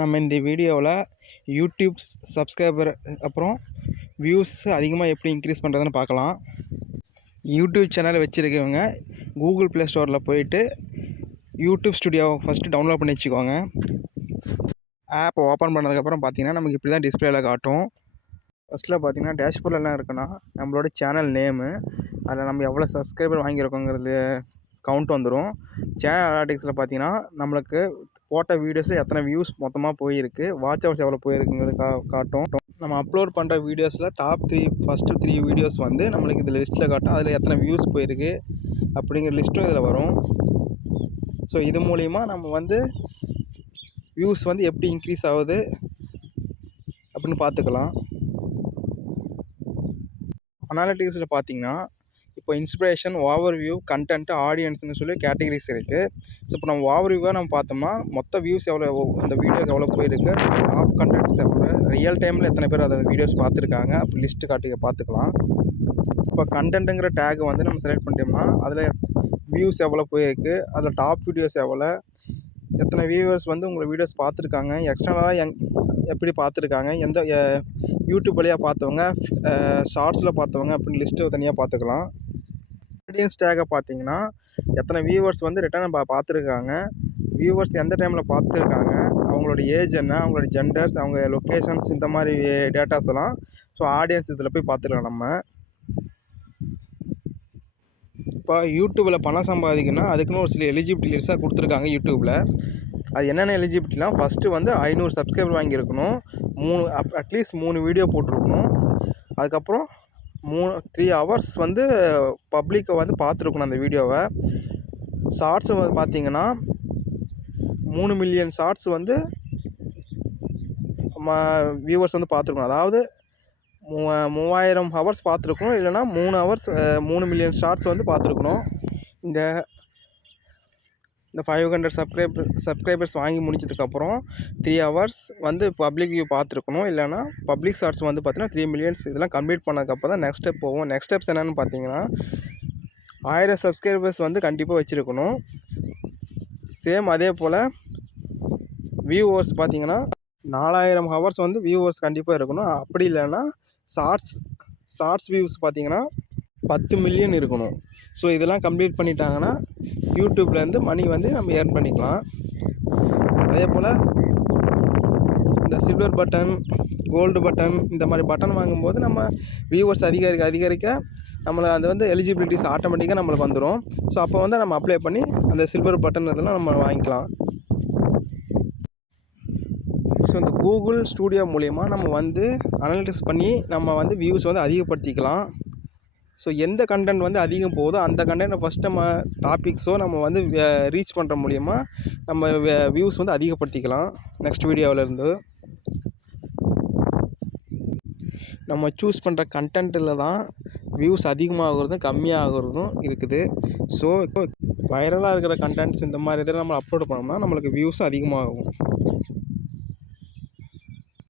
நம்ம இந்த வீடியோவில் யூடியூப் சப்ஸ்கிரைபர் அப்புறம் வியூஸ் அதிகமாக எப்படி இன்க்ரீஸ் பண்ணுறதுன்னு பார்க்கலாம். யூடியூப் சேனல் வச்சுருக்கவங்க கூகுள் ப்ளே ஸ்டோரில் போயிட்டு யூடியூப் ஸ்டுடியோ ஃபஸ்ட்டு டவுன்லோட் பண்ணி வச்சுக்கோங்க. ஆப் ஓப்பன் பண்ணதுக்கப்புறம் பார்த்தீங்கன்னா நமக்கு இப்படி தான் டிஸ்பிளேயில் காட்டும். ஃபஸ்ட்டில் பார்த்தீங்கன்னா டேஷ்போர்டில் என்ன இருக்குன்னா நம்மளோட சேனல் நேமு, அதில் நம்ம எவ்வளோ சப்ஸ்கிரைபர் வாங்கியிருக்கோங்கிறது கவுண்ட் வந்துடும். சேனல் அனாலிட்டிக்ஸில் பார்த்தீங்கன்னா நம்மளுக்கு போட்ட வீடியோஸில் எத்தனை வியூஸ் மொத்தமாக போயிருக்கு, வாட்ச் ஹவர்ஸ் எவ்வளோ போயிருக்குங்கிறது காட்டும். நம்ம அப்லோட் பண்ணுற வீடியோஸில் டாப் 3 ஃபஸ்ட்டு 3 வீடியோஸ் வந்து நம்மளுக்கு இதில் லிஸ்ட்டில் காட்டும். அதில் எத்தனை வியூஸ் போயிருக்கு அப்படிங்கிற லிஸ்ட்டும் இதில் வரும். ஸோ இது மூலிமா நம்ம வந்து வியூஸ் வந்து எப்படி இன்க்ரீஸ் ஆகுது அப்படின்னு பார்த்துக்கலாம். அனாலிட்டிக்ஸில் பார்த்தீங்கன்னா இப்போ இன்ஸ்பிரேஷன், ஓவர்வியூ, கண்டென்ட், ஆடியன்ஸ்னு சொல்லி கேட்டகரிஸ் இருக்குது. ஸோ இப்போ நம்ம ஓவர்வியூவாக நம்ம பார்த்தோம்னா மொத்த வியூஸ் எவ்வளோ, அந்த வீடியோக்கு எவ்வளோ போயிருக்கு, டாப் கண்டென்ட்ஸ் எவ்வளோ, ரியல் டைமில் எத்தனை பேர் அந்த வீடியோஸ் பார்த்துருக்காங்க அப்படி லிஸ்ட்டு காட்டி பார்த்துக்கலாம். இப்போ கண்டென்ட்டுங்கிற டேக் வந்து நம்ம செலக்ட் பண்ணிட்டோம்னா அதில் வியூஸ் எவ்வளோ போயிருக்கு, அதில் டாப் வீடியோஸ் எவ்வளோ, எத்தனை வியூவர்ஸ் வந்து உங்களை வீடியோஸ் பார்த்துருக்காங்க, எக்ஸ்டர்னலாக எப்படி பார்த்துருக்காங்க, எந்த யூடியூப் வழியாக பார்த்தவங்க, ஷார்ட்ஸில் பார்த்தவங்க அப்படின்னு லிஸ்ட்டு தனியாக பார்த்துக்கலாம். ஆடியன்ஸ் டேக்கை பார்த்தீங்கன்னா எத்தனை வியூவர்ஸ் வந்து ரிட்டர்ன் பார்த்துருக்காங்க, வியூவர்ஸ் எந்த டைமில் பார்த்துருக்காங்க, அவங்களோட ஏஜ் என்ன, அவங்களோட ஜெண்டர்ஸ், அவங்க லொக்கேஷன்ஸ், இந்த மாதிரி டேட்டாஸ் எல்லாம் ஸோ ஆடியன்ஸ் இதில் போய் பார்த்துக்கலாம். நம்ம இப்போ யூடியூப்பில் பணம் சம்பாதிக்கணும்னா அதுக்குன்னு ஒரு சில எலிஜிபிலிட்டி லிஸ்ட்டாக கொடுத்துருக்காங்க யூடியூப்பில். அது என்னென்ன எலிஜிபிலிட்டிலாம், ஃபஸ்ட்டு வந்து 500 சப்ஸ்கிரைபர் வாங்கியிருக்கணும், அட்லீஸ்ட் 3 வீடியோ போட்டிருக்கணும், அதுக்கப்புறம் 3 ஹவர்ஸ் வந்து பப்ளிக்கை வந்து பார்த்துருக்கணும் அந்த வீடியோவை. ஷார்ட்ஸு வந்து பார்த்தீங்கன்னா 3 மில்லியன் ஷார்ட்ஸ் வந்து வியூவர்ஸ் வந்து பார்த்துருக்கணும். அதாவது 3000 ஹவர்ஸ் பார்த்துருக்கணும், இல்லைனா 3 மில்லியன் ஷார்ட்ஸ் வந்து பார்த்துருக்கணும். இந்த 500 சப்ஸ்கிரைபர்ஸ் வாங்கி முடிச்சதுக்கப்புறம் 3 ஹவர்ஸ் வந்து பப்ளிக் வியூ பார்த்துருக்கணும், இல்லைனா பப்ளிக் ஷார்ட்ஸ் வந்து பார்த்தீங்கன்னா 3 மில்லியன்ஸ். இதெல்லாம் கம்ப்ளீட் பண்ணதுக்கப்புறம் தான் நெக்ஸ்ட் ஸ்டெப் போவோம். நெக்ஸ்ட் ஸ்டெப்ஸ் என்னென்னு பார்த்தீங்கன்னா 1000 சப்ஸ்கிரைபர்ஸ் வந்து கண்டிப்பாக வச்சுருக்கணும். சேம் அதே போல் வியூவர்ஸ் பார்த்தீங்கன்னா 4000 ஹவர்ஸ் வந்து வியூவர்ஸ் கண்டிப்பாக இருக்கணும். அப்படி இல்லைன்னா ஷார்ட்ஸ் வியூஸ் பார்த்தீங்கன்னா 10 மில்லியன் இருக்கணும். ஸோ இதெல்லாம் கம்ப்ளீட் பண்ணிட்டாங்கன்னா யூடியூப்லேருந்து மணி வந்து நம்ம ஏர்ன் பண்ணிக்கலாம். அதே போல் இந்த சில்வர் பட்டன், கோல்டு பட்டன், இந்த மாதிரி பட்டன் வாங்கும்போது நம்ம வியூவர்ஸ் அதிகரிக்க நம்மளை அது வந்து எலிஜிபிலிட்டிஸ் ஆட்டோமேட்டிக்காக நம்மளுக்கு வந்துடும். ஸோ அப்போ வந்து நம்ம அப்ளை பண்ணி அந்த சில்வர் பட்டன் இதெல்லாம் நம்ம வாங்கிக்கலாம். ஸோ இந்த கூகுள் ஸ்டூடியோ மூலிமா நம்ம வந்து அனலிட்டிக்ஸ் பண்ணி நம்ம வந்து வியூஸ் வந்து அதிகப்படுத்திக்கலாம். ஸோ எந்த கண்டென்ட் வந்து அதிகம் போகுதோ அந்த கண்டென்ட்டை ஃபஸ்ட் நம்ம டாபிக்ஸோ நம்ம வந்து ரீச் பண்ணுற மூலிமா நம்ம வியூஸ் வந்து அதிகப்படுத்திக்கலாம். நெக்ஸ்ட் வீடியோவிலேருந்து நம்ம சூஸ் பண்ணுற கண்டென்ட்டில் தான் வியூஸ் அதிகமாகிறதும் கம்மியாகிறதும் இருக்குது. ஸோ இப்போ வைரலாக இருக்கிற கண்டென்ட்ஸ் இந்த மாதிரி இதில் நம்ம அப்லோட் பண்ணோம்னா நம்மளுக்கு வியூஸ் அதிகமாகும்.